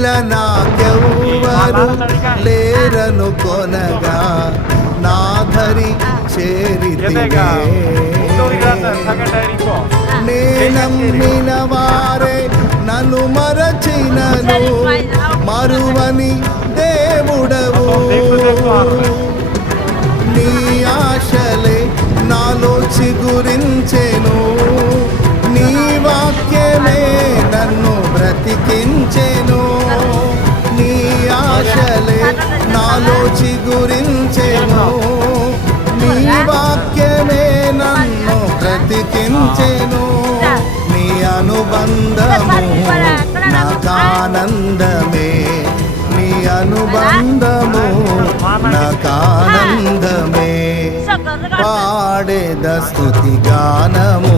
ఇలా నాకెవ్వరు లేరను కొనగా నాధరి చేరితివే. నేనమ్మిన వారే నన్ను మరచినను మరువని దేవుడవు. నీ ఆశలే నాలో చిగురించెను, నీ వాక్యమే నన్ను బ్రతికించెను. నీ ఆశలే నాలో చిగురించెను, నీ వాక్యమే నన్ను బ్రతికించెను. నీ అనుబంధము నాకానందమే, నీ అనుబంధము నాకానందమే. పాడేద స్తుతి గానము